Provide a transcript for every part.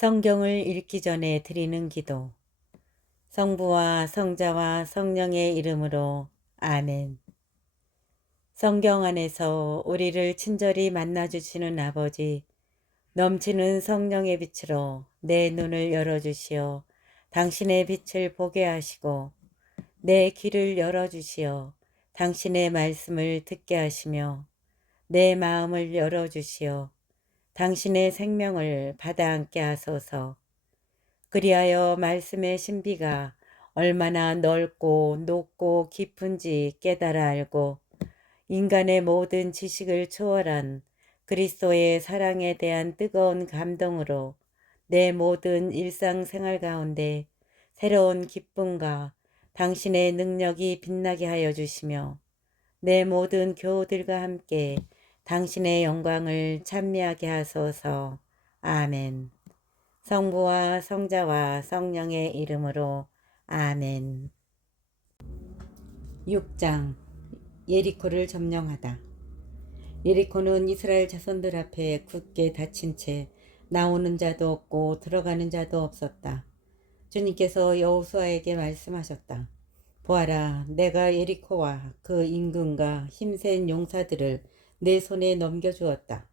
성경을 읽기 전에 드리는 기도. 성부와 성자와 성령의 이름으로 아멘. 성경 안에서 우리를 친절히 만나주시는 아버지, 넘치는 성령의 빛으로 내 눈을 열어주시어 당신의 빛을 보게 하시고 내 귀를 열어주시어 당신의 말씀을 듣게 하시며 내 마음을 열어주시어 당신의 생명을 받아 안게 하소서. 그리하여 말씀의 신비가 얼마나 넓고 높고 깊은지 깨달아 알고 인간의 모든 지식을 초월한 그리스도의 사랑에 대한 뜨거운 감동으로 내 모든 일상생활 가운데 새로운 기쁨과 당신의 능력이 빛나게 하여 주시며 내 모든 교우들과 함께 당신의 영광을 찬미하게 하소서. 아멘. 성부와 성자와 성령의 이름으로 아멘. 6장 예리코를 점령하다. 예리코는 이스라엘 자손들 앞에 굳게 닫힌 채 나오는 자도 없고 들어가는 자도 없었다. 주님께서 여호수아에게 말씀하셨다. 보아라, 내가 예리코와 그 임금과 힘센 용사들을 내 손에 넘겨주었다.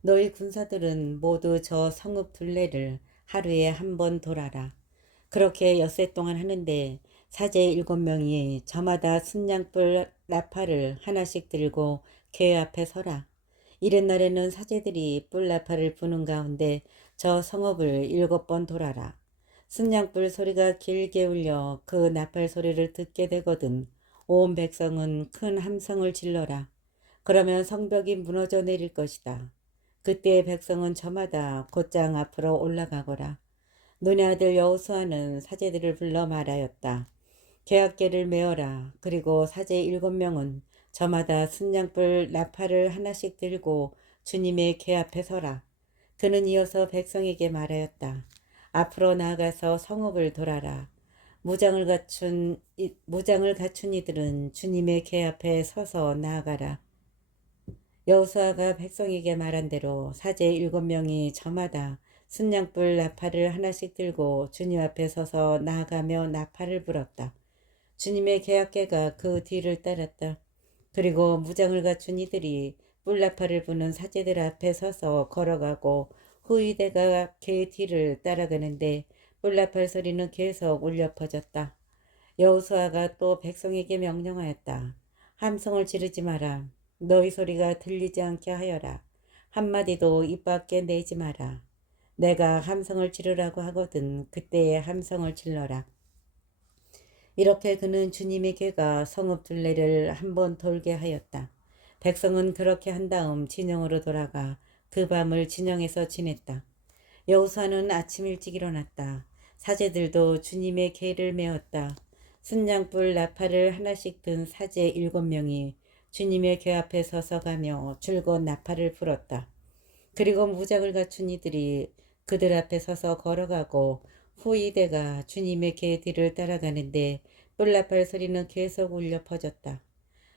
너희 군사들은 모두 저 성읍 둘레를 하루에 한 번 돌아라. 그렇게 엿새 동안 하는데 사제 7명이 저마다 순양불 나팔을 하나씩 들고 궤 앞에 서라. 이른 날에는 사제들이 뿔 나팔을 부는 가운데 저 성읍을 7번 돌아라. 순양불 소리가 길게 울려 그 나팔 소리를 듣게 되거든 온 백성은 큰 함성을 질러라. 그러면 성벽이 무너져 내릴 것이다. 그때 백성은 저마다 곧장 앞으로 올라가거라. 눈의 아들 여호수아는 사제들을 불러 말하였다. 계약궤를 메어라. 그리고 사제 7명은 저마다 순양불 나팔을 하나씩 들고 주님의 궤 앞에 서라. 그는 이어서 백성에게 말하였다. 앞으로 나아가서 성읍을 돌아라. 무장을 갖춘 이들은 주님의 궤 앞에 서서 나아가라. 여호수아가 백성에게 말한 대로 사제 7명이 저마다 순양불 나팔을 하나씩 들고 주님 앞에 서서 나아가며 나팔을 불었다. 주님의 계약궤가 그 뒤를 따랐다. 그리고 무장을 갖춘 이들이 뿔나팔을 부는 사제들 앞에 서서 걸어가고 후위대가 궤 뒤를 따라가는데 뿔나팔 소리는 계속 울려 퍼졌다. 여호수아가 또 백성에게 명령하였다. 함성을 지르지 마라. 너희 소리가 들리지 않게 하여라. 한마디도 입 밖에 내지 마라. 내가 함성을 지르라고 하거든 그때에 함성을 질러라. 이렇게 그는 주님의 궤가 성읍 둘레를 한번 돌게 하였다. 백성은 그렇게 한 다음 진영으로 돌아가 그 밤을 진영에서 지냈다. 여호수아는 아침 일찍 일어났다. 사제들도 주님의 궤를 메었다. 순양불 나팔을 하나씩 든 사제 7명이 주님의 궤 앞에 서서 가며 줄곧 나팔을 불었다. 그리고 무장을 갖춘 이들이 그들 앞에 서서 걸어가고 후이대가 주님의 궤 뒤를 따라가는데 뿔나팔 소리는 계속 울려 퍼졌다.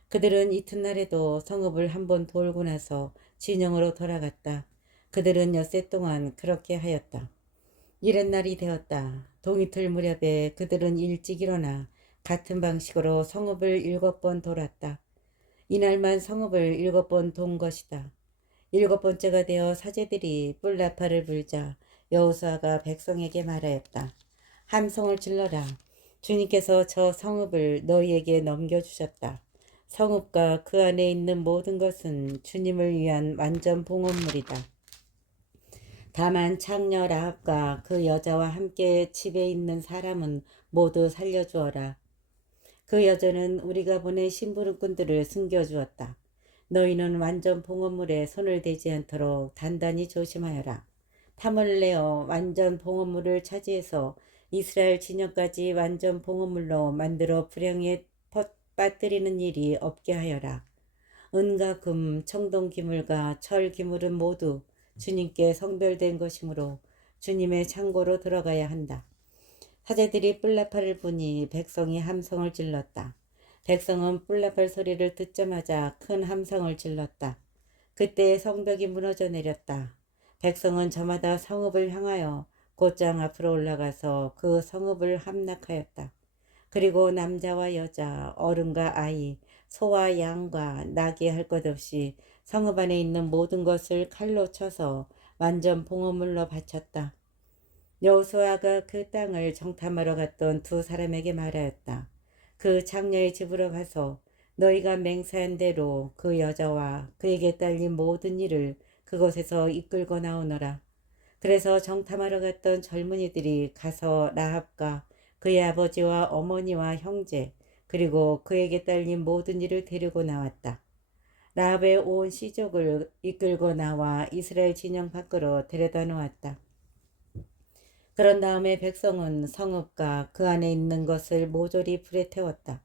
그들은 이튿날에도 성읍을 한번 돌고 나서 진영으로 돌아갔다. 그들은 엿새 동안 그렇게 하였다. 이른 날이 되었다. 동이틀 무렵에 그들은 일찍 일어나 같은 방식으로 성읍을 7번 돌았다. 이날만 성읍을 7번 돈 것이다. 7번째가 되어 사제들이 뿔나팔을 불자 여호수아가 백성에게 말하였다. 함성을 질러라. 주님께서 저 성읍을 너희에게 넘겨주셨다. 성읍과 그 안에 있는 모든 것은 주님을 위한 완전 봉헌물이다. 다만 창녀 라합과 그 여자와 함께 집에 있는 사람은 모두 살려주어라. 그 여자는 우리가 보낸 심부름꾼들을 숨겨주었다. 너희는 완전 봉헌물에 손을 대지 않도록 단단히 조심하여라. 탐을 내어 완전 봉헌물을 차지해서 이스라엘 진영까지 완전 봉헌물로 만들어 불량에 빠뜨리는 일이 없게 하여라. 은과 금, 청동 기물과 철 기물은 모두 주님께 성별된 것이므로 주님의 창고로 들어가야 한다. 사제들이 뿔나팔을 부니 백성이 함성을 질렀다. 백성은 뿔나팔 소리를 듣자마자 큰 함성을 질렀다. 그때 성벽이 무너져 내렸다. 백성은 저마다 성읍을 향하여 곧장 앞으로 올라가서 그 성읍을 함락하였다. 그리고 남자와 여자, 어른과 아이, 소와 양과 나귀 할 것 없이 성읍 안에 있는 모든 것을 칼로 쳐서 완전 봉헌물로 바쳤다. 여호수아가 그 땅을 정탐하러 갔던 두 사람에게 말하였다. 그 장녀의 집으로 가서 너희가 맹세한 대로 그 여자와 그에게 딸린 모든 일을 그곳에서 이끌고 나오너라. 그래서 정탐하러 갔던 젊은이들이 가서 라합과 그의 아버지와 어머니와 형제 그리고 그에게 딸린 모든 일을 데리고 나왔다. 라합의 온 시족을 이끌고 나와 이스라엘 진영 밖으로 데려다 놓았다. 그런 다음에 백성은 성읍과 그 안에 있는 것을 모조리 불에 태웠다.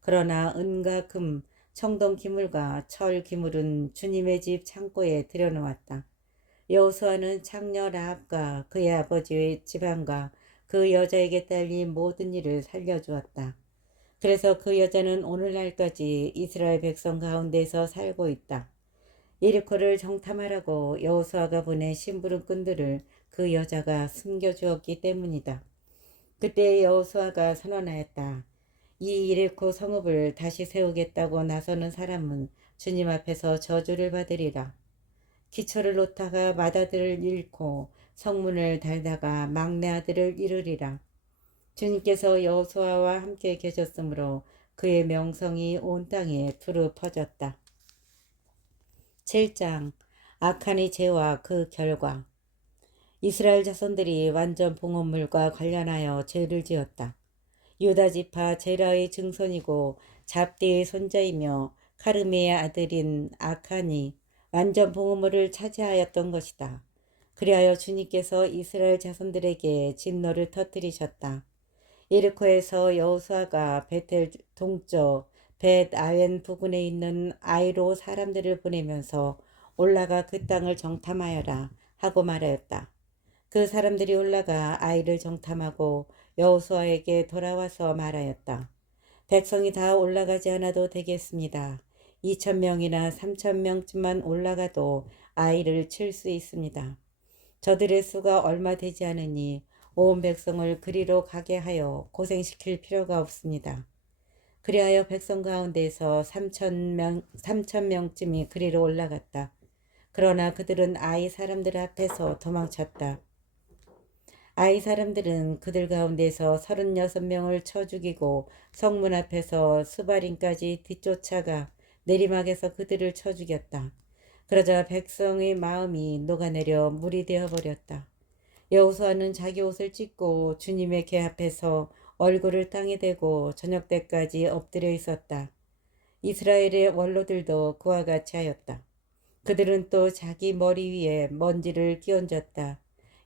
그러나 은과 금, 청동 기물과 철 기물은 주님의 집 창고에 들여놓았다. 여호수아는 창녀 라합과 그의 아버지의 집안과 그 여자에게 딸린 모든 일을 살려주었다. 그래서 그 여자는 오늘날까지 이스라엘 백성 가운데서 살고 있다. 예리코를 정탐하라고 여호수아가 보낸 심부름꾼들을 그 여자가 숨겨주었기 때문이다. 그때 여호수아가 선언하였다. 이 예리코 성읍을 다시 세우겠다고 나서는 사람은 주님 앞에서 저주를 받으리라. 기초를 놓다가 맏아들을 잃고 성문을 달다가 막내 아들을 잃으리라. 주님께서 여호수아와 함께 계셨으므로 그의 명성이 온 땅에 두루 퍼졌다. 7장 아칸의 죄와 그 결과. 이스라엘 자손들이 완전 봉헌물과 관련하여 죄를 지었다. 유다 지파 제라의 증손이고 잡디의 손자이며 카르미의 아들인 아칸이 완전 봉헌물을 차지하였던 것이다. 그리하여 주님께서 이스라엘 자손들에게 진노를 터뜨리셨다. 예리코에서 여호수아가 베텔 동쪽 벳 아웬 부근에 있는 아이로 사람들을 보내면서 올라가 그 땅을 정탐하여라 하고 말하였다. 그 사람들이 올라가 아이를 정탐하고 여호수아에게 돌아와서 말하였다. 백성이 다 올라가지 않아도 되겠습니다. 2,000명이나 3,000명쯤만 올라가도 아이를 칠 수 있습니다. 저들의 수가 얼마 되지 않으니 온 백성을 그리로 가게 하여 고생시킬 필요가 없습니다. 그리하여 백성 가운데서 3,000명쯤이 그리로 올라갔다. 그러나 그들은 아이 사람들 앞에서 도망쳤다. 아이 사람들은 그들 가운데서 36명을 쳐 죽이고 성문 앞에서 스바림까지 뒤쫓아가 내리막에서 그들을 쳐 죽였다. 그러자 백성의 마음이 녹아내려 물이 되어버렸다. 여호수아는 자기 옷을 찢고 주님의 궤 앞에서 얼굴을 땅에 대고 저녁 때까지 엎드려 있었다. 이스라엘의 원로들도 그와 같이 하였다. 그들은 또 자기 머리 위에 먼지를 끼얹었다.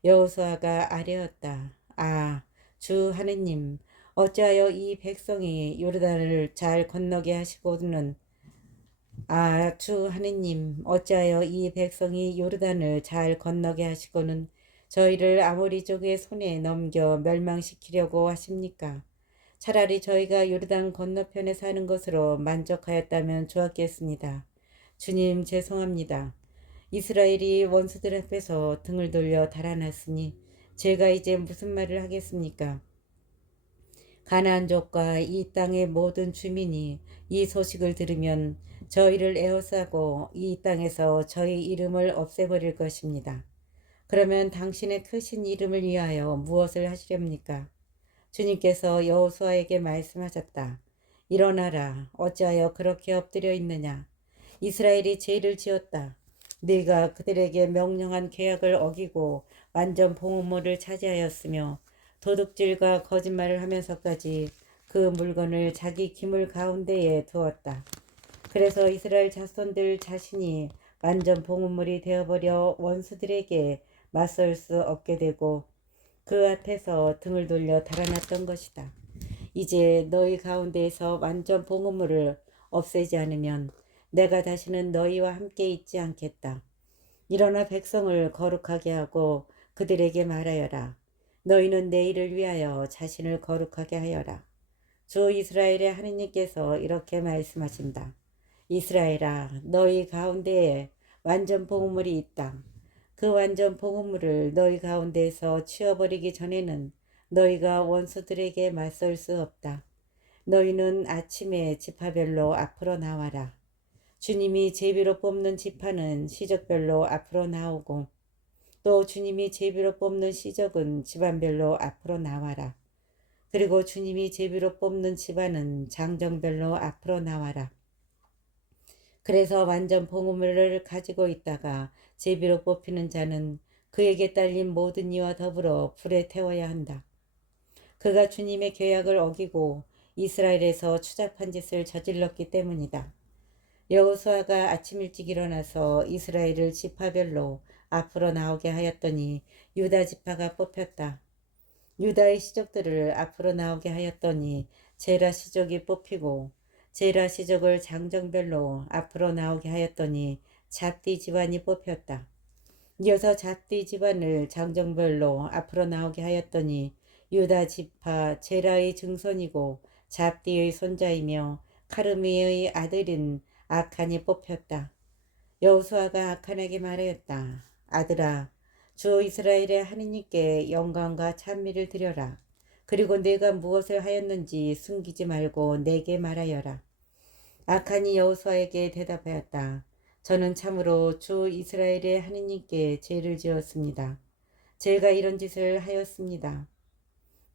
여호수아가 아뢰었다. 아, 주 하느님, 어찌하여 이 백성이 요르단을 잘 건너게 하시고는 주 하느님, 어찌하여 이 백성이 요르단을 잘 건너게 하시고는 저희를 아모리족의 손에 넘겨 멸망시키려고 하십니까? 차라리 저희가 요르단 건너편에 사는 것으로 만족하였다면 좋았겠습니다. 주님 죄송합니다. 이스라엘이 원수들 앞에서 등을 돌려 달아났으니 제가 이제 무슨 말을 하겠습니까? 가나안족과 이 땅의 모든 주민이 이 소식을 들으면 저희를 에워싸고 이 땅에서 저희 이름을 없애버릴 것입니다. 그러면 당신의 크신 이름을 위하여 무엇을 하시렵니까? 주님께서 여호수아에게 말씀하셨다. 일어나라. 어찌하여 그렇게 엎드려 있느냐? 이스라엘이 죄를 지었다. 네가 그들에게 명령한 계약을 어기고 완전 봉헌물을 차지하였으며 도둑질과 거짓말을 하면서까지 그 물건을 자기 기물 가운데에 두었다. 그래서 이스라엘 자손들 자신이 완전 봉헌물이 되어버려 원수들에게 맞설 수 없게 되고 그 앞에서 등을 돌려 달아났던 것이다. 이제 너희 가운데에서 완전 봉헌물을 없애지 않으면 내가 다시는 너희와 함께 있지 않겠다. 일어나 백성을 거룩하게 하고 그들에게 말하여라. 너희는 내일을 위하여 자신을 거룩하게 하여라. 주 이스라엘의 하느님께서 이렇게 말씀하신다. 이스라엘아, 너희 가운데에 완전 봉헌물이 있다. 그 완전 복음을 너희 가운데에서 치워버리기 전에는 너희가 원수들에게 맞설 수 없다. 너희는 아침에 지파별로 앞으로 나와라. 주님이 제비로 뽑는 지파는 시적별로 앞으로 나오고 또 주님이 제비로 뽑는 시적은 집안별로 앞으로 나와라. 그리고 주님이 제비로 뽑는 집안은 장정별로 앞으로 나와라. 그래서 완전 복음을 가지고 있다가 제비로 뽑히는 자는 그에게 딸린 모든 이와 더불어 불에 태워야 한다. 그가 주님의 계약을 어기고 이스라엘에서 추잡한 짓을 저질렀기 때문이다. 여호수아가 아침 일찍 일어나서 이스라엘을 지파별로 앞으로 나오게 하였더니 유다 지파가 뽑혔다. 유다의 시족들을 앞으로 나오게 하였더니 제라 시족이 뽑히고 제라 시족을 장정별로 앞으로 나오게 하였더니 잡디 집안이 뽑혔다. 이어서 잡디 집안을 장정별로 앞으로 나오게 하였더니 유다 지파 제라의 증손이고 잡디의 손자이며 카르미의 아들인 아칸이 뽑혔다. 여호수아가 아칸에게 말하였다. 아들아, 주 이스라엘의 하느님께 영광과 찬미를 드려라. 그리고 내가 무엇을 하였는지 숨기지 말고 내게 말하여라. 아칸이 여호수아에게 대답하였다. 저는 참으로 주 이스라엘의 하느님께 죄를 지었습니다. 제가 이런 짓을 하였습니다.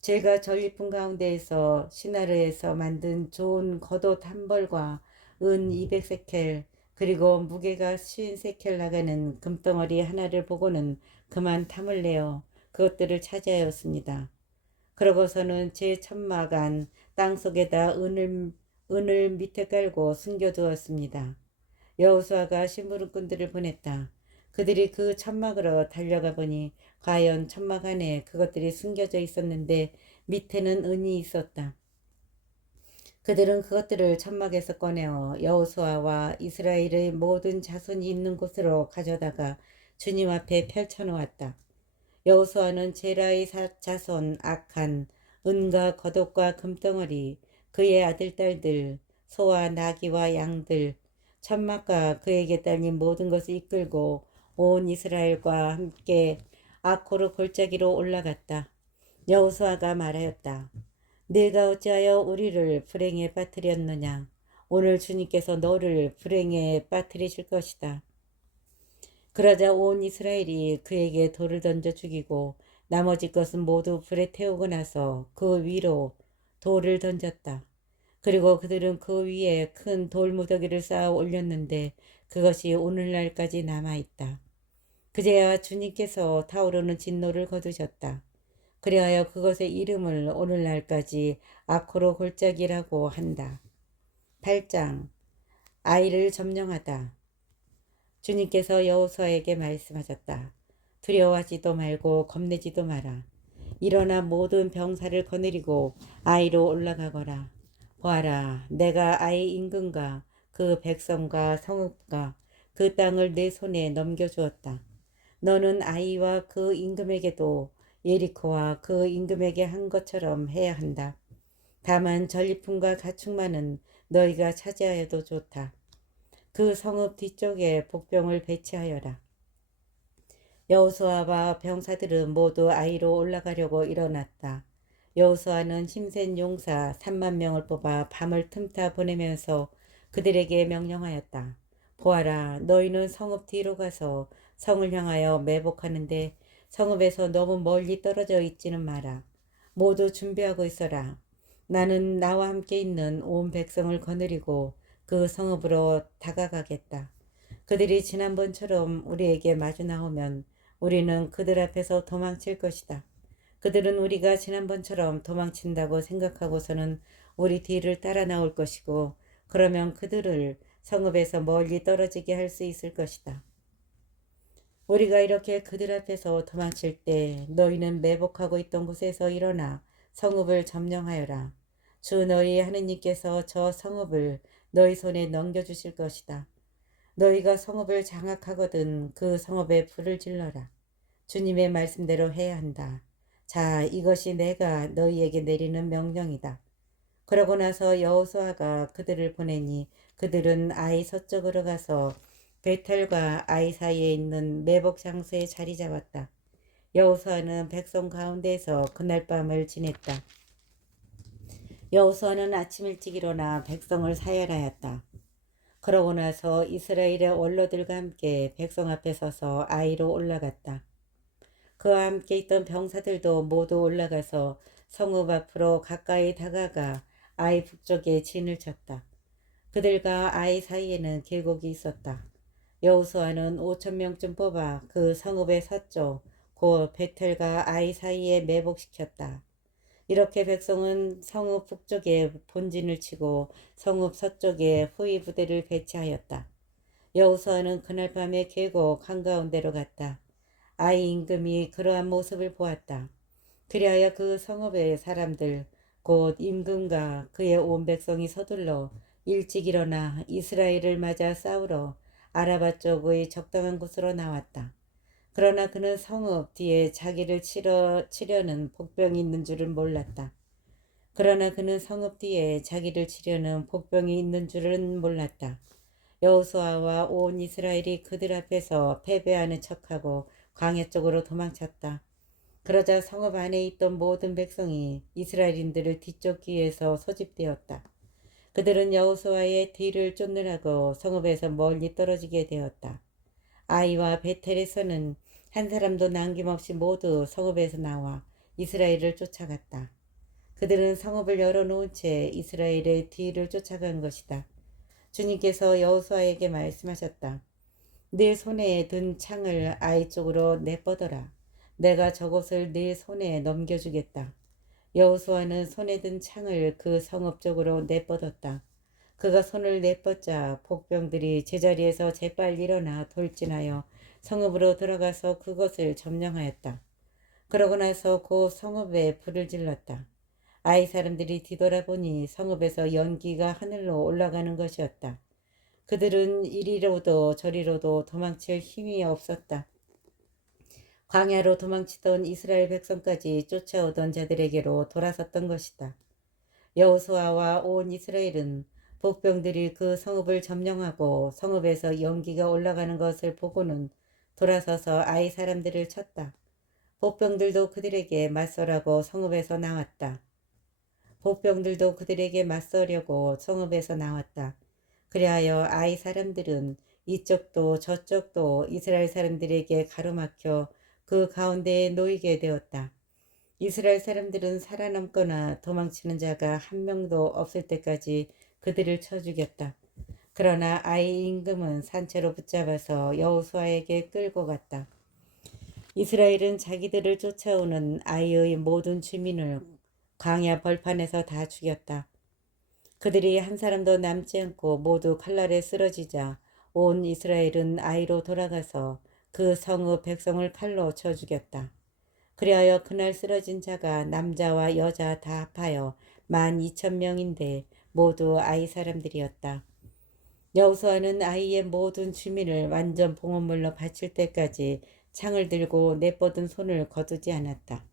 제가 전리품 가운데에서 시나르에서 만든 좋은 겉옷 한 벌과 은 200세켈 그리고 무게가 50세켈 나가는 금덩어리 하나를 보고는 그만 탐을 내어 그것들을 차지하였습니다. 그러고서는 제 천막 안 땅속에다 은을 밑에 깔고 숨겨두었습니다. 여호수아가 심부름꾼들을 보냈다. 그들이 그 천막으로 달려가 보니 과연 천막 안에 그것들이 숨겨져 있었는데 밑에는 은이 있었다. 그들은 그것들을 천막에서 꺼내어 여호수아와 이스라엘의 모든 자손이 있는 곳으로 가져다가 주님 앞에 펼쳐놓았다. 여호수아는 제라의 자손 아칸, 은과 겉옷과 금덩어리, 그의 아들 딸들, 소와 나귀와 양들, 천막과 그에게 딸린 모든 것을 이끌고 온 이스라엘과 함께 아코르 골짜기로 올라갔다. 여호수아가 말하였다. 내가 어찌하여 우리를 불행에 빠뜨렸느냐. 오늘 주님께서 너를 불행에 빠뜨리실 것이다. 그러자 온 이스라엘이 그에게 돌을 던져 죽이고 나머지 것은 모두 불에 태우고 나서 그 위로 돌을 던졌다. 그리고 그들은 그 위에 큰 돌무더기를 쌓아 올렸는데 그것이 오늘날까지 남아있다. 그제야 주님께서 타오르는 진노를 거두셨다. 그리하여 그것의 이름을 오늘날까지 아코로 골짜기라고 한다. 8장 아이를 점령하다. 주님께서 여호수아에게 말씀하셨다. 두려워하지도 말고 겁내지도 마라. 일어나 모든 병사를 거느리고 아이로 올라가거라. 보아라, 내가 아이 임금과 그 백성과 성읍과 그 땅을 내 손에 넘겨주었다. 너는 아이와 그 임금에게도 예리코와 그 임금에게 한 것처럼 해야 한다. 다만 전리품과 가축만은 너희가 차지하여도 좋다. 그 성읍 뒤쪽에 복병을 배치하여라. 여호수아와 병사들은 모두 아이로 올라가려고 일어났다. 여호수아는 힘센 용사 3만 명을 뽑아 밤을 틈타 보내면서 그들에게 명령하였다. 보아라, 너희는 성읍 뒤로 가서 성을 향하여 매복하는데 성읍에서 너무 멀리 떨어져 있지는 마라. 모두 준비하고 있어라. 나는 나와 함께 있는 온 백성을 거느리고 그 성읍으로 다가가겠다. 그들이 지난번처럼 우리에게 마주 나오면 우리는 그들 앞에서 도망칠 것이다. 그들은 우리가 지난번처럼 도망친다고 생각하고서는 우리 뒤를 따라 나올 것이고 그러면 그들을 성읍에서 멀리 떨어지게 할 수 있을 것이다. 우리가 이렇게 그들 앞에서 도망칠 때 너희는 매복하고 있던 곳에서 일어나 성읍을 점령하여라. 주 너희 하느님께서 저 성읍을 너희 손에 넘겨주실 것이다. 너희가 성읍을 장악하거든 그 성읍에 불을 질러라. 주님의 말씀대로 해야 한다. 자, 이것이 내가 너희에게 내리는 명령이다. 그러고 나서 여호수아가 그들을 보내니 그들은 아이 서쪽으로 가서 베텔과 아이 사이에 있는 매복 장소에 자리 잡았다. 여호수아는 백성 가운데에서 그날 밤을 지냈다. 여호수아는 아침 일찍 일어나 백성을 사열하였다. 그러고 나서 이스라엘의 원로들과 함께 백성 앞에 서서 아이로 올라갔다. 그와 함께 있던 병사들도 모두 올라가서 성읍 앞으로 가까이 다가가 아이 북쪽에 진을 쳤다. 그들과 아이 사이에는 계곡이 있었다. 여호수아는 5,000명쯤 뽑아 그 성읍의 서쪽 곧 베텔과 아이 사이에 매복시켰다. 이렇게 백성은 성읍 북쪽에 본진을 치고 성읍 서쪽에 후위 부대를 배치하였다. 여호수아는 그날 밤에 계곡 한가운데로 갔다. 아이 임금이 그러한 모습을 보았다. 그리하여 그 성읍의 사람들 곧 임금과 그의 온 백성이 서둘러 일찍 일어나 이스라엘을 맞아 싸우러 아라바 쪽의 적당한 곳으로 나왔다. 그러나 그는 성읍 뒤에 자기를 치려는 복병이 있는 줄은 몰랐다. 그러나 그는 성읍 뒤에 자기를 치려는 복병이 있는 줄은 몰랐다. 여호수아와 온 이스라엘이 그들 앞에서 패배하는 척하고 광야 쪽으로 도망쳤다. 그러자 성읍 안에 있던 모든 백성이 이스라엘인들을 뒤쫓기 위해서 소집되었다. 그들은 여호수아의 뒤를 쫓느라고 성읍에서 멀리 떨어지게 되었다. 아이와 베텔에서는 한 사람도 남김없이 모두 성읍에서 나와 이스라엘을 쫓아갔다. 그들은 성읍을 열어놓은 채 이스라엘의 뒤를 쫓아간 것이다. 주님께서 여호수아에게 말씀하셨다. 네 손에 든 창을 아이 쪽으로 내뻗어라. 내가 저곳을 네 손에 넘겨주겠다. 여호수아는 손에 든 창을 그 성읍 쪽으로 내뻗었다. 그가 손을 내뻗자 복병들이 제자리에서 재빨리 일어나 돌진하여 성읍으로 들어가서 그것을 점령하였다. 그러고 나서 그 성읍에 불을 질렀다. 아이 사람들이 뒤돌아보니 성읍에서 연기가 하늘로 올라가는 것이었다. 그들은 이리로도 저리로도 도망칠 힘이 없었다. 광야로 도망치던 이스라엘 백성까지 쫓아오던 자들에게로 돌아섰던 것이다. 여호수아와 온 이스라엘은 복병들이 그 성읍을 점령하고 성읍에서 연기가 올라가는 것을 보고는 돌아서서 아이 사람들을 쳤다. 복병들도 그들에게 맞서라고 성읍에서 나왔다. 복병들도 그들에게 맞서려고 성읍에서 나왔다. 그리하여 아이 사람들은 이쪽도 저쪽도 이스라엘 사람들에게 가로막혀 그 가운데에 놓이게 되었다. 이스라엘 사람들은 살아남거나 도망치는 자가 한 명도 없을 때까지 그들을 쳐 죽였다. 그러나 아이 임금은 산채로 붙잡아서 여호수아에게 끌고 갔다. 이스라엘은 자기들을 쫓아오는 아이의 모든 주민을 광야 벌판에서 다 죽였다. 그들이 한 사람도 남지 않고 모두 칼날에 쓰러지자 온 이스라엘은 아이로 돌아가서 그 성읍 백성을 칼로 쳐 죽였다. 그리하여 그날 쓰러진 자가 남자와 여자 다 합하여 12,000명인데 모두 아이 사람들이었다. 여호수아는 아이의 모든 주민을 완전 봉헌물로 바칠 때까지 창을 들고 내뻗은 손을 거두지 않았다.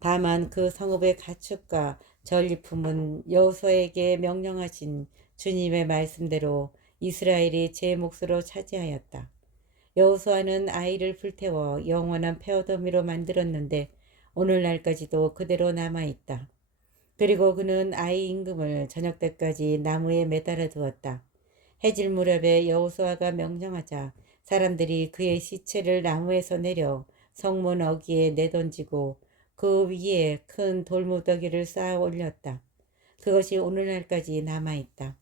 다만 그 성읍의 가축과 전리품은 여호수아에게 명령하신 주님의 말씀대로 이스라엘이 제 몫으로 차지하였다. 여호수아는 아이를 불태워 영원한 폐허더미로 만들었는데 오늘날까지도 그대로 남아있다. 그리고 그는 아이 임금을 저녁 때까지 나무에 매달아 두었다. 해질 무렵에 여호수아가 명령하자 사람들이 그의 시체를 나무에서 내려 성문 어귀에 내던지고 그 위에 큰 돌무더기를 쌓아 올렸다. 그것이 오늘날까지 남아있다.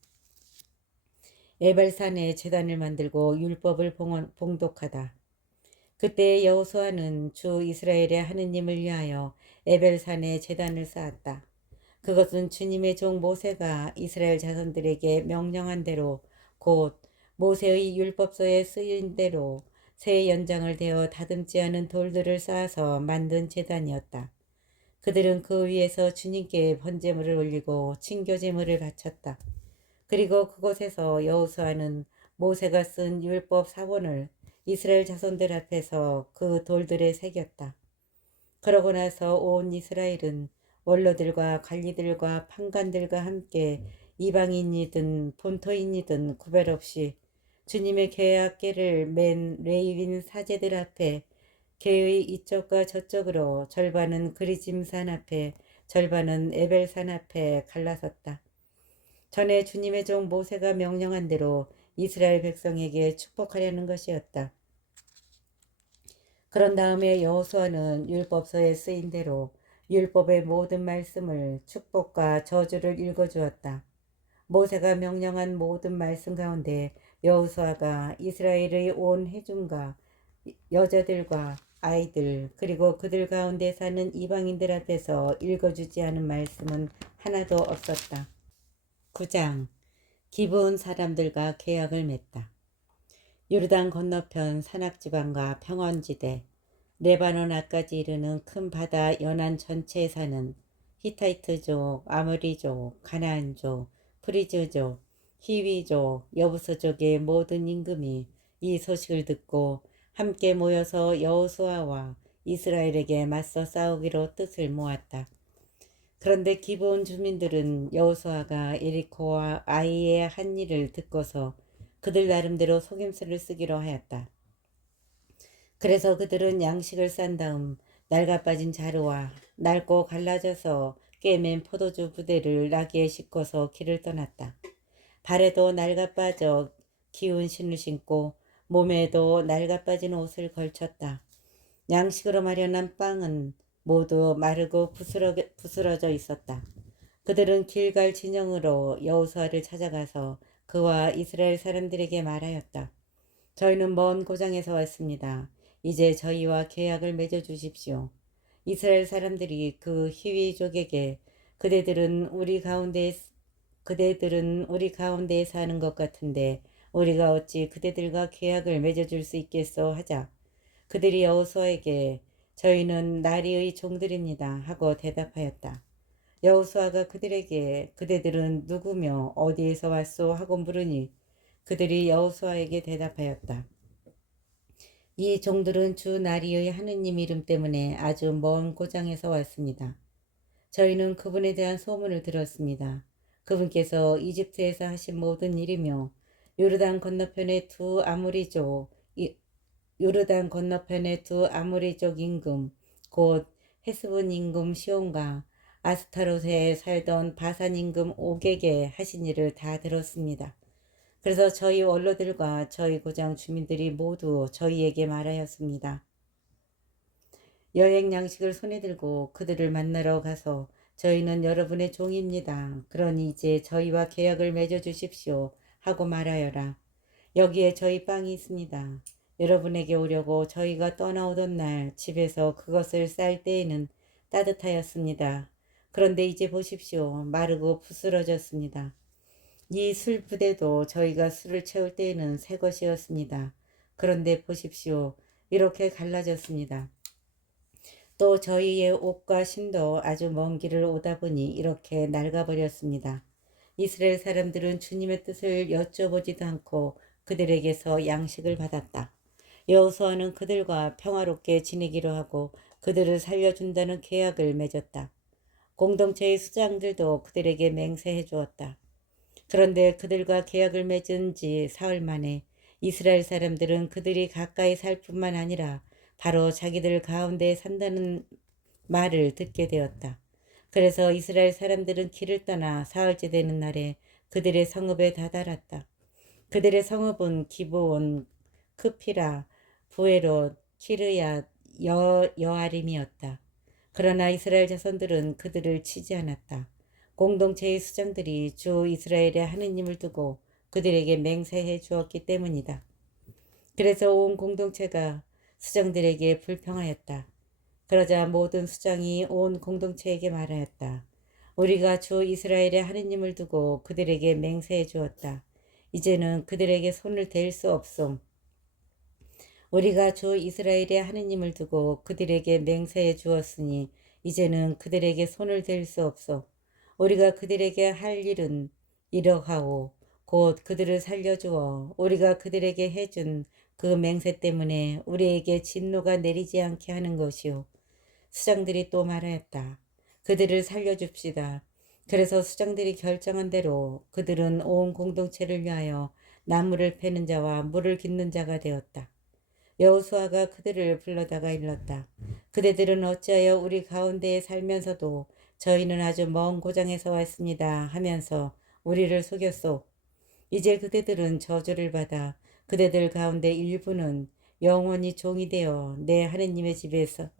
에발산에 제단을 만들고 율법을 봉독하다. 그때 여호수아는 주 이스라엘의 하느님을 위하여 에벨산에 제단을 쌓았다. 그것은 주님의 종 모세가 이스라엘 자손들에게 명령한 대로 곧 모세의 율법서에 쓰인 대로 새 연장을 대어 다듬지 않은 돌들을 쌓아서 만든 제단이었다. 그들은 그 위에서 주님께 번제물을 올리고 친교제물을 바쳤다. 그리고 그곳에서 여호수아는 모세가 쓴 율법 사본을 이스라엘 자손들 앞에서 그 돌들에 새겼다. 그러고 나서 온 이스라엘은 원로들과 관리들과 판관들과 함께 이방인이든 본토인이든 구별 없이 주님의 계약궤를 맨 레위인 사제들 앞에 궤의 이쪽과 저쪽으로 절반은 그리짐산 앞에 절반은 에벨산 앞에 갈라섰다. 전에 주님의 종 모세가 명령한 대로 이스라엘 백성에게 축복하려는 것이었다. 그런 다음에 여호수아는 율법서에 쓰인 대로 율법의 모든 말씀을 축복과 저주를 읽어주었다. 모세가 명령한 모든 말씀 가운데 여호수아가 이스라엘의 온 회중과 여자들과 아이들 그리고 그들 가운데 사는 이방인들 앞에서 읽어주지 않은 말씀은 하나도 없었다. 9장 기브온 사람들과 계약을 맺다. 요르단 건너편 산악지방과 평원지대 레바논 앞까지 이르는 큰 바다 연안 전체에 사는 히타이트족, 아모리족, 가나안족, 프리즈족, 히위족, 여부서족의 모든 임금이 이 소식을 듣고 함께 모여서 여호수아와 이스라엘에게 맞서 싸우기로 뜻을 모았다. 그런데 기브온 주민들은 여호수아가 예리코와 아이의 한 일을 듣고서 그들 나름대로 속임수를 쓰기로 하였다. 그래서 그들은 양식을 싼 다음 낡아 빠진 자루와 낡고 갈라져서 꿰맨 포도주 부대를 나귀에 싣고서 길을 떠났다. 발에도 낡아 빠져 기운 신을 신고 몸에도 낡아 빠진 옷을 걸쳤다. 양식으로 마련한 빵은 모두 마르고 부스러져 있었다. 그들은 길갈 진영으로 여호수아를 찾아가서 그와 이스라엘 사람들에게 말하였다. 저희는 먼 고장에서 왔습니다. 이제 저희와 계약을 맺어 주십시오. 이스라엘 사람들이 그 히위족에게 그대들은 우리 가운데에 사는 것 같은데 우리가 어찌 그대들과 계약을 맺어줄 수 있겠소 하자 그들이 여호수아에게 저희는 나리의 종들입니다 하고 대답하였다. 여호수아가 그들에게 그대들은 누구며 어디에서 왔소 하고 물으니 그들이 여호수아에게 대답하였다. 이 종들은 주 나리의 하느님 이름 때문에 아주 먼 고장에서 왔습니다. 저희는 그분에 대한 소문을 들었습니다. 그분께서 이집트에서 하신 모든 일이며 요르단 건너편의 두 아모리족 임금 곧 헤스본 임금 시온과 아스타롯에 살던 바산 임금 옥에게 하신 일을 다 들었습니다. 그래서 저희 원로들과 저희 고장 주민들이 모두 저희에게 말하였습니다. 여행 양식을 손에 들고 그들을 만나러 가서 저희는 여러분의 종입니다. 그러니 이제 저희와 계약을 맺어 주십시오 하고 말하여라. 여기에 저희 빵이 있습니다. 여러분에게 오려고 저희가 떠나오던 날 집에서 그것을 쌀 때에는 따뜻하였습니다. 그런데 이제 보십시오. 마르고 부스러졌습니다. 이 술 부대도 저희가 술을 채울 때에는 새 것이었습니다. 그런데 보십시오. 이렇게 갈라졌습니다. 또 저희의 옷과 신도 아주 먼 길을 오다 보니 이렇게 낡아버렸습니다. 이스라엘 사람들은 주님의 뜻을 여쭤보지도 않고 그들에게서 양식을 받았다. 여호수아는 그들과 평화롭게 지내기로 하고 그들을 살려준다는 계약을 맺었다. 공동체의 수장들도 그들에게 맹세해 주었다. 그런데 그들과 계약을 맺은 지 사흘 만에 이스라엘 사람들은 그들이 가까이 살 뿐만 아니라 바로 자기들 가운데 산다는 말을 듣게 되었다. 그래서 이스라엘 사람들은 길을 떠나 사흘째 되는 날에 그들의 성읍에 다다랐다. 그들의 성읍은 기브온, 크피라, 부에롯, 키르얏, 여아림이었다. 그러나 이스라엘 자손들은 그들을 치지 않았다. 공동체의 수장들이 주 이스라엘의 하느님을 두고 그들에게 맹세해 주었기 때문이다. 그래서 온 공동체가 수장들에게 불평하였다. 그러자 모든 수장이 온 공동체에게 말하였다. 우리가 주 이스라엘의 하느님을 두고 그들에게 맹세해 주었다. 이제는 그들에게 손을 댈 수 없소. 우리가 주 이스라엘의 하느님을 두고 그들에게 맹세해 주었으니 이제는 그들에게 손을 댈 수 없소. 우리가 그들에게 할 일은 이러하오. 곧 그들을 살려주어 우리가 그들에게 해준 그 맹세 때문에 우리에게 진노가 내리지 않게 하는 것이오. 수장들이 또 말하였다. 그들을 살려줍시다. 그래서 수장들이 결정한 대로 그들은 온 공동체를 위하여 나무를 패는 자와 물을 깃는 자가 되었다. 여호수아가 그들을 불러다가 일렀다. 그대들은 어찌하여 우리 가운데에 살면서도 저희는 아주 먼 고장에서 왔습니다 하면서 우리를 속였소. 이제 그대들은 저주를 받아 그대들 가운데 일부는 영원히 종이 되어 내 하느님의 집에서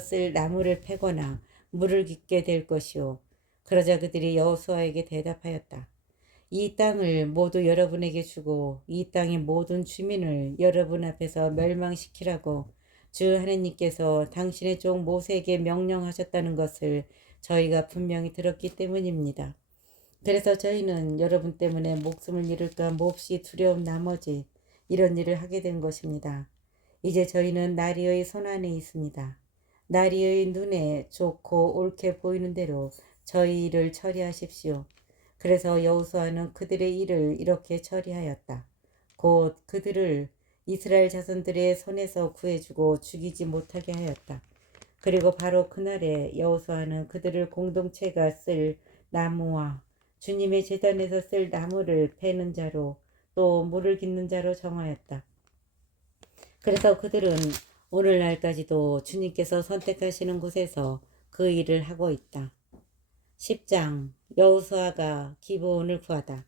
쓸 나무를 패거나 물을 깃게 될 것이요. 그러자 그들이 여호수아에게 대답하였다. 이 땅을 모두 여러분에게 주고 이 땅의 모든 주민을 여러분 앞에서 멸망시키라고 주 하느님께서 당신의 종 모세에게 명령하셨다는 것을 저희가 분명히 들었기 때문입니다. 그래서 저희는 여러분 때문에 목숨을 잃을까 몹시 두려운 나머지 이런 일을 하게 된 것입니다. 이제 저희는 나리의 손안에 있습니다. 나리의 눈에 좋고 옳게 보이는 대로 저희 일을 처리하십시오. 그래서 여호수아는 그들의 일을 이렇게 처리하였다. 곧 그들을 이스라엘 자손들의 손에서 구해주고 죽이지 못하게 하였다. 그리고 바로 그날에 여호수아는 그들을 공동체가 쓸 나무와 주님의 제단에서 쓸 나무를 패는 자로 또 물을 깃는 자로 정하였다. 그래서 그들은 오늘날까지도 주님께서 선택하시는 곳에서 그 일을 하고 있다. 10장 여호수아가 기브온을 구하다.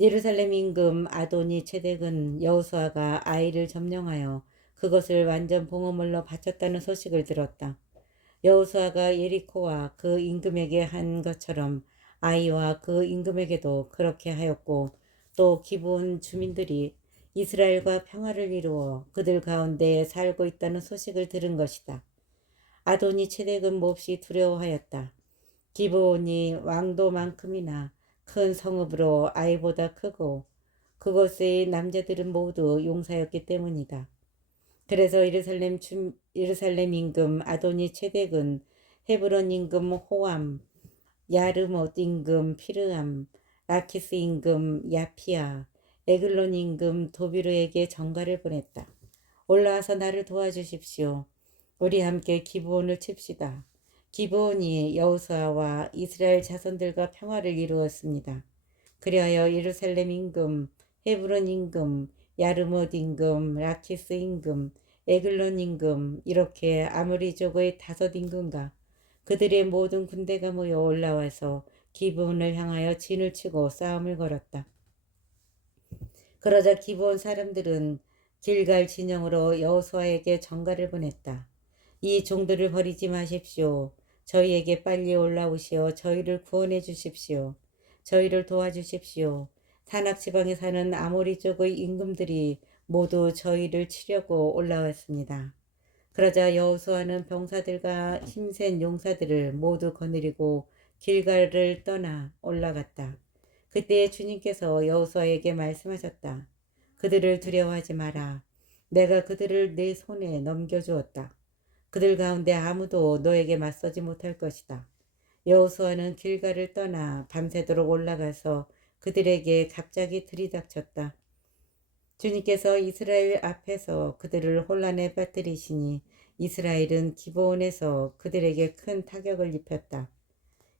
예루살렘 임금 아도니 체덱은 여호수아가 아이를 점령하여 그것을 완전 봉헌물로 바쳤다는 소식을 들었다. 여호수아가 예리코와 그 임금에게 한 것처럼 아이와 그 임금에게도 그렇게 하였고 또 기브온 주민들이 이스라엘과 평화를 이루어 그들 가운데 살고 있다는 소식을 들은 것이다. 아도니 체덱은 몹시 두려워하였다. 기브온이 왕도만큼이나 큰 성읍으로 아이보다 크고 그곳의 남자들은 모두 용사였기 때문이다. 그래서 예루살렘 임금 아도니 체덱은 헤브론 임금 호암, 야르못 임금 피르암, 라키스 임금 야피아, 에글론 임금 도비르에게 전가를 보냈다. 올라와서 나를 도와주십시오. 우리 함께 기브온을 칩시다. 기브온이 여호수아와 이스라엘 자손들과 평화를 이루었습니다. 그리하여 예루살렘 임금, 헤브론 임금, 야르못 임금, 라키스 임금, 에글론 임금 이렇게 아모리족의 5 임금과 그들의 모든 군대가 모여 올라와서 기브온을 향하여 진을 치고 싸움을 걸었다. 그러자 기브온 사람들은 길갈 진영으로 여호수아에게 전가를 보냈다. 이 종들을 버리지 마십시오. 저희에게 빨리 올라오시어 저희를 구원해 주십시오. 저희를 도와주십시오. 산악지방에 사는 아모리 쪽의 임금들이 모두 저희를 치려고 올라왔습니다. 그러자 여호수아는 병사들과 힘센 용사들을 모두 거느리고 길갈을 떠나 올라갔다. 그때 주님께서 여호수아에게 말씀하셨다. 그들을 두려워하지 마라. 내가 그들을 내 손에 넘겨주었다. 그들 가운데 아무도 너에게 맞서지 못할 것이다. 여호수아는 길갈을 떠나 밤새도록 올라가서 그들에게 갑자기 들이닥쳤다. 주님께서 이스라엘 앞에서 그들을 혼란에 빠뜨리시니 이스라엘은 기브온에서 그들에게 큰 타격을 입혔다.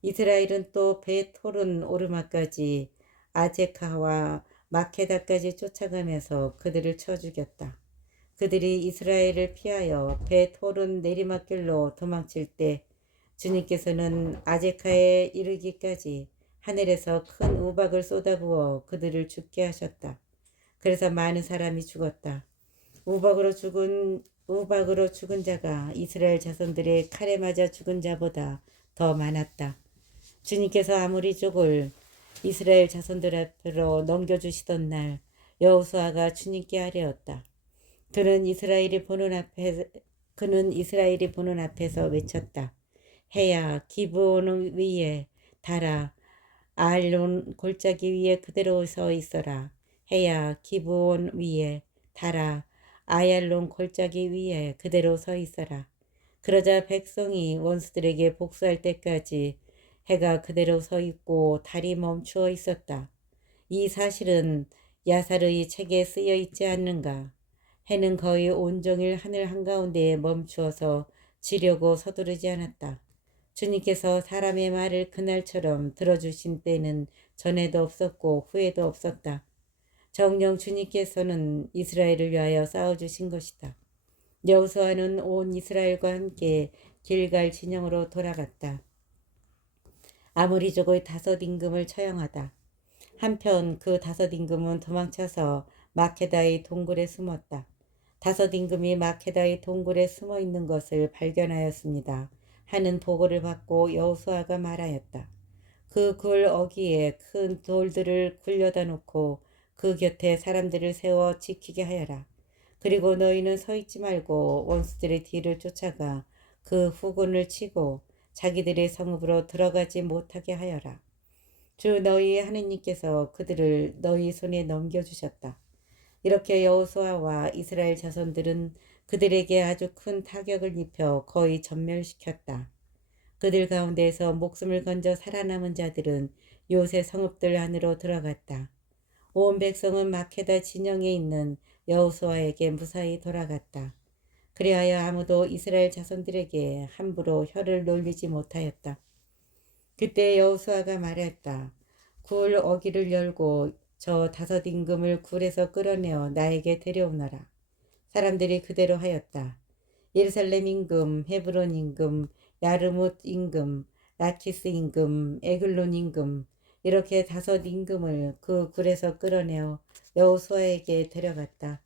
이스라엘은 또 베토른 오르마까지 아제카와 마케다까지 쫓아가면서 그들을 쳐 죽였다. 그들이 이스라엘을 피하여 베토른 내리막길로 도망칠 때 주님께서는 아제카에 이르기까지 하늘에서 큰 우박을 쏟아부어 그들을 죽게 하셨다. 그래서 많은 사람이 죽었다. 우박으로 죽은 자가 이스라엘 자손들의 칼에 맞아 죽은 자보다 더 많았다. 주님께서 아모리족을 이스라엘 자손들 앞으로 넘겨주시던 날 여호수아가 주님께 아뢰었다. 그는 이스라엘이 보는 앞에서 외쳤다. 해야 기브온 위에 달아 아알론 골짜기 위에 그대로 서 있어라. 해야 기브온 위에 달아 아얄론 골짜기 위에 그대로 서 있어라. 그러자 백성이 원수들에게 복수할 때까지 해가 그대로 서 있고 달이 멈추어 있었다. 이 사실은 야사르의 책에 쓰여 있지 않는가? 해는 거의 온종일 하늘 한가운데에 멈추어서 지려고 서두르지 않았다. 주님께서 사람의 말을 그날처럼 들어주신 때는 전에도 없었고 후에도 없었다. 정녕 주님께서는 이스라엘을 위하여 싸워주신 것이다. 여호수아는 온 이스라엘과 함께 길갈 진영으로 돌아갔다. 아모리족의 5임금을 처형하다. 한편 그 5임금은 도망쳐서 마케다의 동굴에 숨었다. 5임금이 마케다의 동굴에 숨어 있는 것을 발견하였습니다. 하는 보고를 받고 여호수아가 말하였다. 그 굴 어귀에 큰 돌들을 굴려다 놓고 그 곁에 사람들을 세워 지키게 하여라. 그리고 너희는 서 있지 말고 원수들의 뒤를 쫓아가 그 후군을 치고 자기들의 성읍으로 들어가지 못하게 하여라. 주 너희의 하느님께서 그들을 너희 손에 넘겨주셨다. 이렇게 여호수아와 이스라엘 자손들은 그들에게 아주 큰 타격을 입혀 거의 전멸시켰다. 그들 가운데에서 목숨을 건져 살아남은 자들은 요새 성읍들 안으로 들어갔다. 온 백성은 마케다 진영에 있는 여호수아에게 무사히 돌아갔다. 그리하여 아무도 이스라엘 자손들에게 함부로 혀를 놀리지 못하였다. 그때 여호수아가 말했다. 굴 어귀를 열고 저 5임금을 굴에서 끌어내어 나에게 데려오너라. 사람들이 그대로 하였다. 예루살렘 임금, 헤브론 임금, 야르뭇 임금, 라키스 임금, 에글론 임금 이렇게 5임금을 그 굴에서 끌어내어 여호수아에게 데려갔다.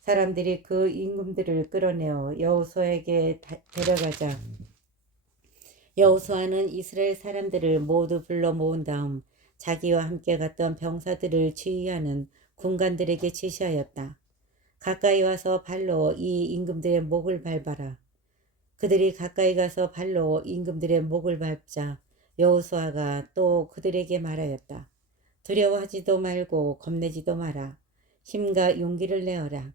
사람들이 그 임금들을 끌어내어 여호수아에게 데려가자 여호수아는 이스라엘 사람들을 모두 불러 모은 다음 자기와 함께 갔던 병사들을 지휘하는 군관들에게 지시하였다. 가까이 와서 발로 이 임금들의 목을 밟아라. 그들이 가까이 가서 발로 임금들의 목을 밟자 여호수아가 또 그들에게 말하였다. 두려워하지도 말고 겁내지도 마라. 힘과 용기를 내어라.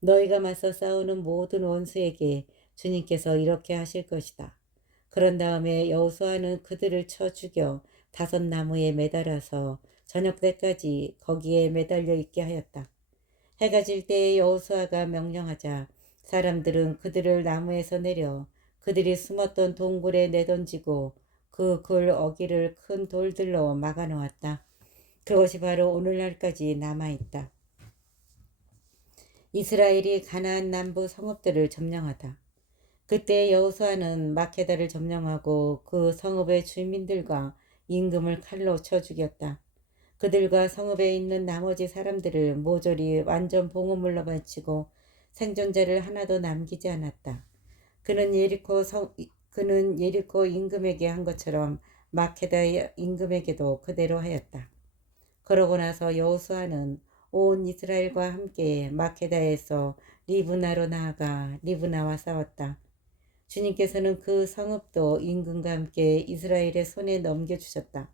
너희가 맞서 싸우는 모든 원수에게 주님께서 이렇게 하실 것이다. 그런 다음에 여호수아는 그들을 쳐 죽여 5나무에 매달아서 저녁 때까지 거기에 매달려 있게 하였다. 해가 질 때에 여호수아가 명령하자 사람들은 그들을 나무에서 내려 그들이 숨었던 동굴에 내던지고 그 굴 어귀를 큰 돌들로 막아 놓았다. 그것이 바로 오늘날까지 남아있다. 이스라엘이 가나안 남부 성읍들을 점령하다. 그때 여호수아는 마케다를 점령하고 그 성읍의 주민들과 임금을 칼로 쳐 죽였다. 그들과 성읍에 있는 나머지 사람들을 모조리 완전 봉헌물로 바치고 생존자를 하나도 남기지 않았다. 그는 예리코 임금에게 한 것처럼 마케다 임금에게도 그대로 하였다. 그러고 나서 여호수아는 온 이스라엘과 함께 마케다에서 리브나로 나아가 리브나와 싸웠다. 주님께서는 그 성읍도 임금과 함께 이스라엘의 손에 넘겨주셨다.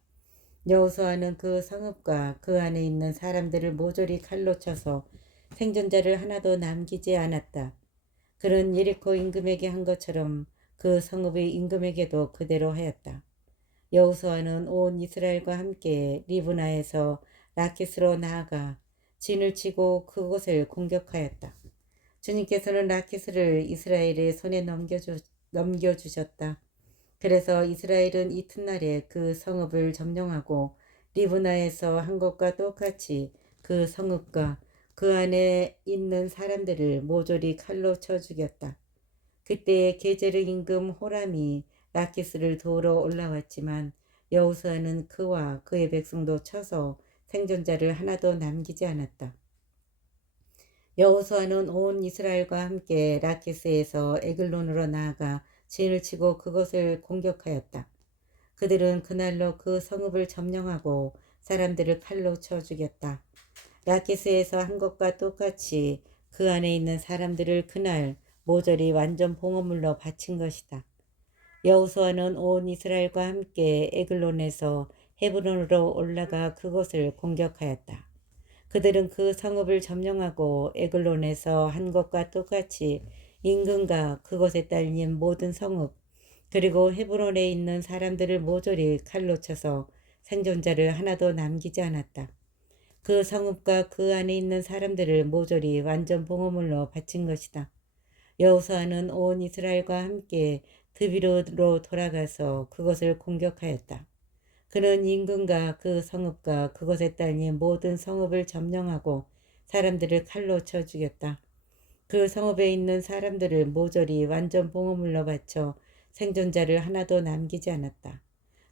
여호수아는 그 성읍과 그 안에 있는 사람들을 모조리 칼로 쳐서 생존자를 하나도 남기지 않았다. 그는 예리코 임금에게 한 것처럼 그 성읍의 임금에게도 그대로 하였다. 여호수아는 온 이스라엘과 함께 리브나에서 라키스로 나아가 진을 치고 그곳을 공격하였다. 주님께서는 라키스를 이스라엘의 손에 넘겨주셨다. 그래서 이스라엘은 이튿날에 그 성읍을 점령하고 리브나에서 한 것과 똑같이 그 성읍과 그 안에 있는 사람들을 모조리 칼로 쳐 죽였다. 그때에 게제르 임금 호람이 라키스를 도우러 올라왔지만 여호수아는 그와 그의 백성도 쳐서 생존자를 하나도 남기지 않았다. 여호수아는 온 이스라엘과 함께 라키스에서 에글론으로 나아가 진을 치고 그것을 공격하였다. 그들은 그날로 그 성읍을 점령하고 사람들을 칼로 쳐 죽였다. 라키스에서 한 것과 똑같이 그 안에 있는 사람들을 그날 모조리 완전 봉헌물로 바친 것이다. 여호수아는 온 이스라엘과 함께 에글론에서 헤브론으로 올라가 그곳을 공격하였다. 그들은 그 성읍을 점령하고 에글론에서 한 것과 똑같이 임금과 그곳에 딸린 모든 성읍 그리고 헤브론에 있는 사람들을 모조리 칼로 쳐서 생존자를 하나도 남기지 않았다. 그 성읍과 그 안에 있는 사람들을 모조리 완전 봉헌물로 바친 것이다. 여호수아는 온 이스라엘과 함께 드비로로 돌아가서 그것을 공격하였다. 그는 인근과 그 성읍과 그것에 딸린 모든 성읍을 점령하고 사람들을 칼로 쳐 죽였다. 그 성읍에 있는 사람들을 모조리 완전 봉헌물로 바쳐 생존자를 하나도 남기지 않았다.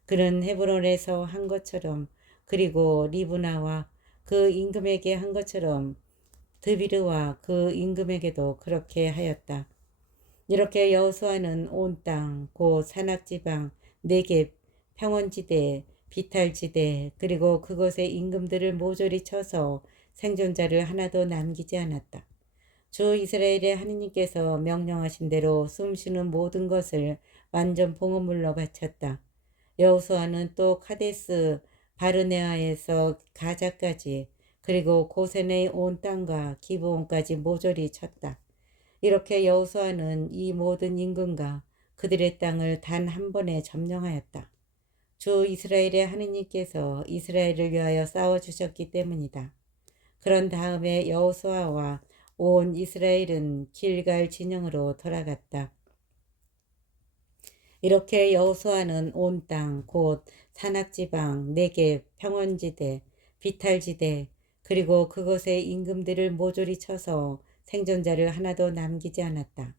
그는 헤브론에서 한 것처럼, 그리고 리브나와 그 임금에게 한 것처럼 드비르와 그 임금에게도 그렇게 하였다. 이렇게 여호수아는 온 땅, 곧 산악지방, 네겝, 평원지대, 비탈지대, 그리고 그곳의 임금들을 모조리 쳐서 생존자를 하나도 남기지 않았다. 주 이스라엘의 하느님께서 명령하신 대로 숨쉬는 모든 것을 완전 봉헌물로 바쳤다. 여호수아는 또 카데스 바르네아에서 가자까지, 그리고 고센의 온 땅과 기브온까지 모조리 쳤다. 이렇게 여호수아는 이 모든 임금과 그들의 땅을 단 한 번에 점령하였다. 주 이스라엘의 하느님께서 이스라엘을 위하여 싸워주셨기 때문이다. 그런 다음에 여호수아와 온 이스라엘은 길갈 진영으로 돌아갔다. 이렇게 여호수아는 온 땅, 곧 산악지방, 네겝, 평원지대, 비탈지대, 그리고 그곳의 임금들을 모조리 쳐서 생존자를 하나도 남기지 않았다.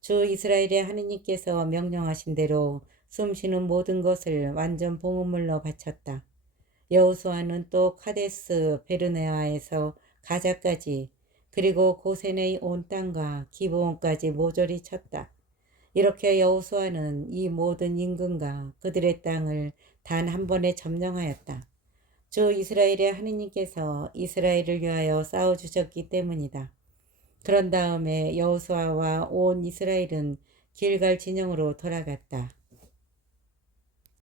주 이스라엘의 하느님께서 명령하신 대로 숨쉬는 모든 것을 완전 봉헌물로 바쳤다. 여호수아는 또 카데스 베르네아에서 가자까지, 그리고 고센의 온 땅과 기브온까지 모조리 쳤다. 이렇게 여호수아는 이 모든 임금과 그들의 땅을 단 한 번에 점령하였다. 주 이스라엘의 하느님께서 이스라엘을 위하여 싸워주셨기 때문이다. 그런 다음에 여호수아와 온 이스라엘은 길갈 진영으로 돌아갔다.